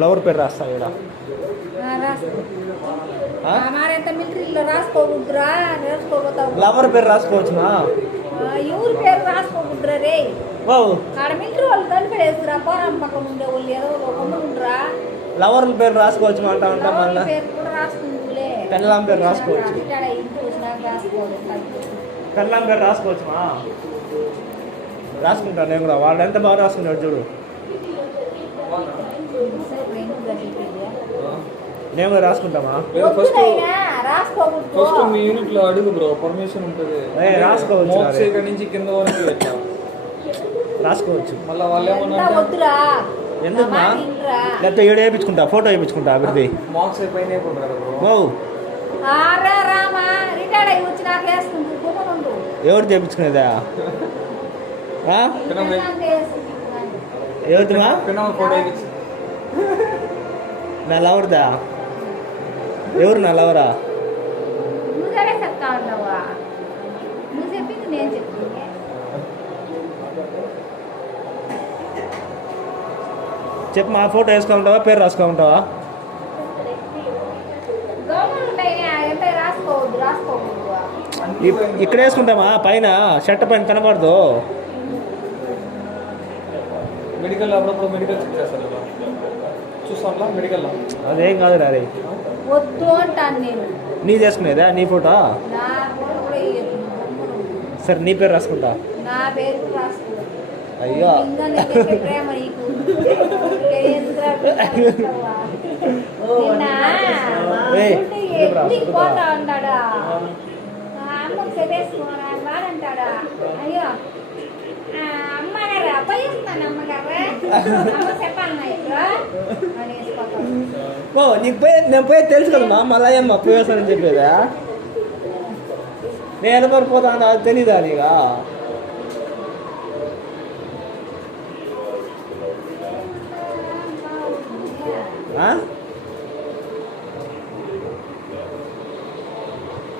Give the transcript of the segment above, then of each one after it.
Lover పేరు రాస్తా ఇక్కడ. లవర్ పేరు రాసుకోవచ్చునా? ఎవరి పేరు రాసుకోకుంటారా రే? ఆడ మిలిటరీ వాళ్ళు కలిపేస్తురా, పోరాం పక్కన ఉండే వాళ్ళు ఏదో ఉండరా. లవర్ పేరు రాసుకోవచ్చు అంటా ఉంటా. మళ్ళీ పేరు కూడా రాసుకుంటులే. పెళ్ళాం పేరు రాసుకోవచ్చు. పెళ్ళాం పేరు రాసుకోవచ్చుమా? రాసుకుంటా నేను కూడా. వాళ్ళు ఎంత బాగా రాసుకున్నాడు చూడు. నేను కూడా రాసుకుంటామా? ఫస్ట్ మీ యూనిట్ లో అడుగు బ్రో, పర్మిషన్ ఉంటుంది. రాసుకోవచ్చు. ఇక్కడ నుంచి కింద వరకు రాసుకోవచ్చు. మళ్ళీ వాళ్ళు ఏమన్నా ఎందుకుమా? లేకపోతే ఏడు వేయించుకుంటా, ఫోటో వేయించుకుంటా అభివృద్ధి. మార్క్స్ అయిపోయినాయి ఎవరు చేయించుకునేదా? ఎవరిదిమా? ఫోటో వేయించు. నా లవర్దా? ఎవరు నా లవరా? చెప్పు మా ఫోటో వేసుకుంటావా, పేరు రాసుకుంటావా? ఇక్కడ వేసుకుంటామా? పైన షర్ట్ పైన కనబడదు. మెడికల్ అప్పుడప్పుడు మెడికల్ చెక్ చేస్తారు కదా, చూస్తాం మెడికల్. అదేం కాదు రే. వద్దు అంటాను నేను. నీ చేసుకునేదా నీ ఫోటో? సరే నీ పేరు రాసుకుంటా. నా పేరు రాసుకుంటా. అయ్యో ప్రేమ నీకు. పోతా ఉంటాడా అమ్మకు చెప్పేసుకోరా వాడంటాడా? అయ్యో అమ్మగారా పోయిస్తాను అమ్మగారా చెప్పాలన్నా నీకు పోయి నేను పోయి తెలుసు కదమ్మా. మళ్ళీ ఏమ్మా పోయేస్తానని చెప్పేదా? నేను ఎనపడి పోతాను అది తెలీదా నీగా?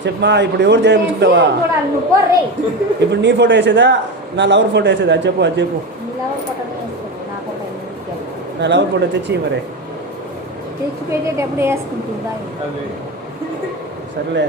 చెప్పమా ఇప్పుడు ఎవరు చేయించుకుంటావా? ఇప్పుడు నీ ఫోటో వేసేదా నా లవర్ ఫోటో వేసేదా? చెప్పు అది చెప్పు. నా లవర్ ఫోటో తెచ్చి మరి తెచ్చి పెట్టేటప్పుడు వేసుకుంటుందా? సరేలే.